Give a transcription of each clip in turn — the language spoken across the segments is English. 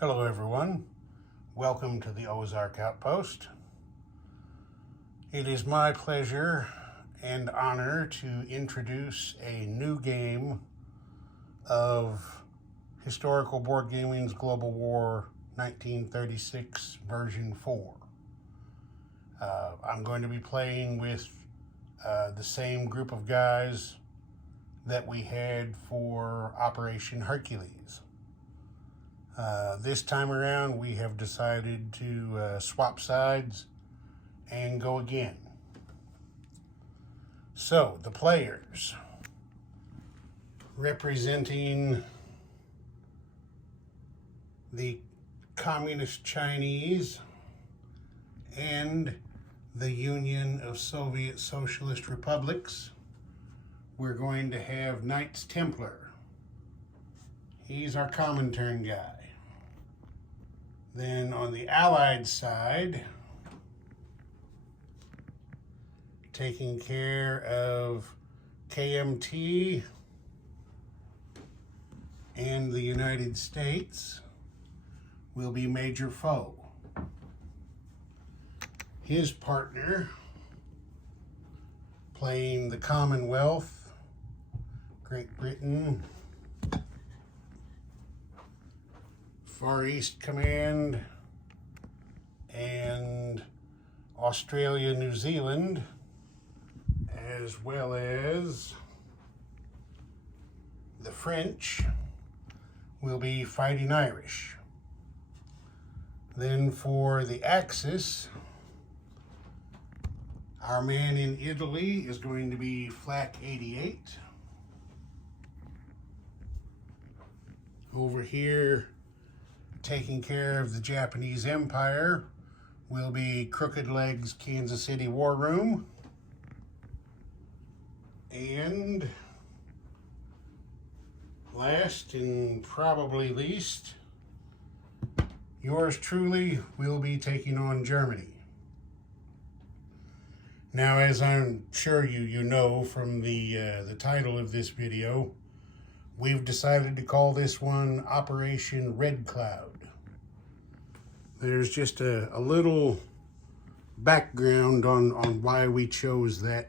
Hello everyone, welcome to the Ozark Outpost. It is my pleasure and honor to introduce a new game of Historical Board Gaming's Global War 1936 version 4. I'm going to be playing with the same group of guys that we had for Operation Hercules. This time around, we have decided to swap sides and go again. So, the players representing the Communist Chinese and the Union of Soviet Socialist Republics, we're going to have Knights Templar. He's our Comintern guy. Then on the Allied side, taking care of KMT and the United States, will be Major Foe. His partner, playing the Commonwealth, Great Britain, Far East Command, and Australia, New Zealand, as well as the French, will be Fighting Irish. Then for the Axis, our man in Italy is going to be Flak 88. Over here, taking care of the Japanese Empire, will be Crooked Legs Kansas City War Room. And last and probably least, yours truly will be taking on Germany. Now, as I'm sure you know from the title of this video, we've decided to call this one Operation Red Cloud. There's just a little background on why we chose that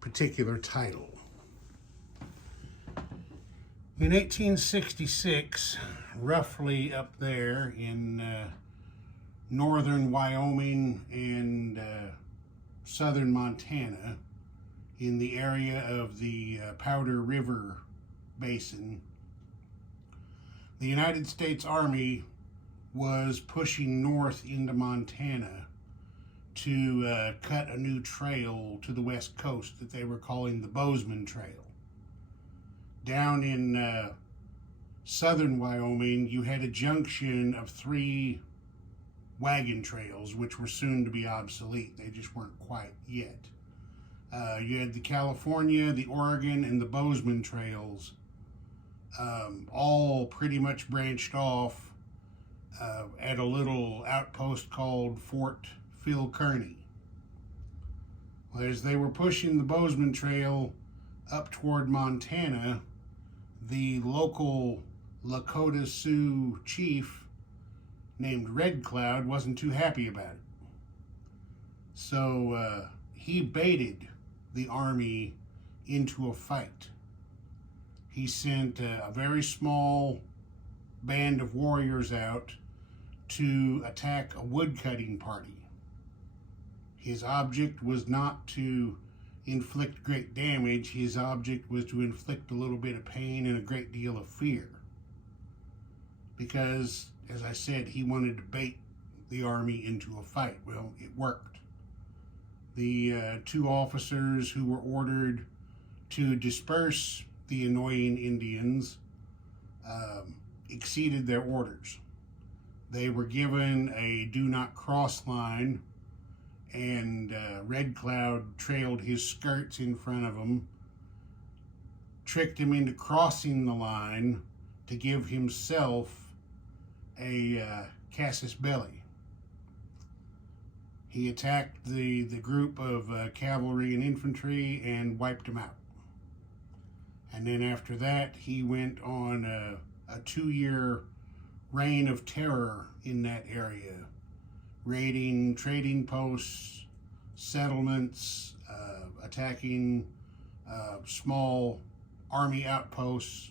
particular title. In 1866, roughly up there in northern Wyoming and southern Montana, in the area of the Powder River Basin, the United States Army was pushing north into Montana to cut a new trail to the west coast that they were calling the Bozeman Trail. Down in southern Wyoming, you had a junction of 3 wagon trails, which were soon to be obsolete. They just weren't quite yet. You had the California, the Oregon, and the Bozeman trails, all pretty much branched off at a little outpost called Fort Phil Kearny. Well, as they were pushing the Bozeman Trail up toward Montana, the local Lakota Sioux chief named Red Cloud wasn't too happy about it. So he baited the army into a fight. He sent a very small band of warriors out to attack a woodcutting party. His object was not to inflict great damage. His object was to inflict a little bit of pain and a great deal of fear. Because, as I said, he wanted to bait the army into a fight. Well, it worked. The 2 officers who were ordered to disperse the annoying Indians exceeded their orders. They were given a do not cross line, and Red Cloud trailed his skirts in front of him, tricked him into crossing the line to give himself a casus belli. He attacked the group of cavalry and infantry and wiped them out. And then after that, he went on a 2-year reign of terror in that area, raiding trading posts, settlements, attacking small army outposts.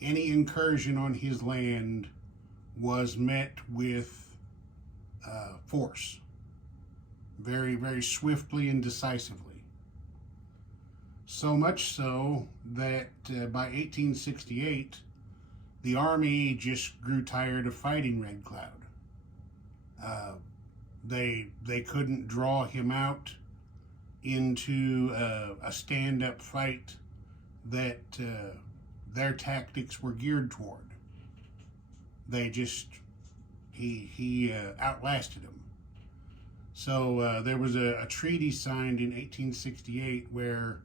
Any incursion on his land was met with force, very, very swiftly and decisively. So much so that by 1868, the army just grew tired of fighting Red Cloud. They couldn't draw him out into a stand-up fight that their tactics were geared toward. He outlasted them. So there was a treaty signed in 1868 where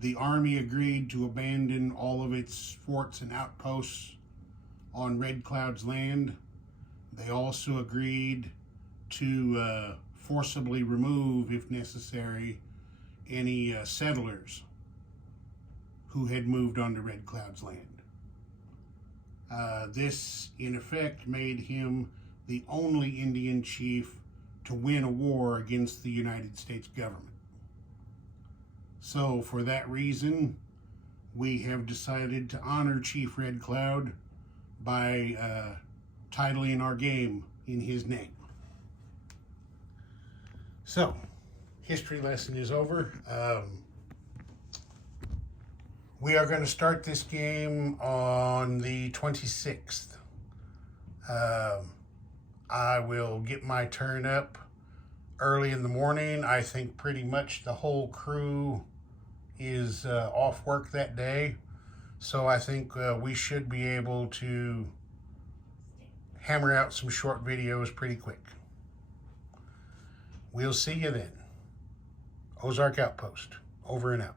the army agreed to abandon all of its forts and outposts on Red Cloud's land. They also agreed to forcibly remove, if necessary, any settlers who had moved onto Red Cloud's land. This, in effect, made him the only Indian chief to win a war against the United States government. So, for that reason, we have decided to honor Chief Red Cloud by titling our game in his name. So, history lesson is over. We are going to start this game on the 26th. I will get my turn up early in the morning. I think pretty much the whole crew is off work that day. So I think we should be able to hammer out some short videos pretty quick. We'll see you then. Ozark Outpost, over and out.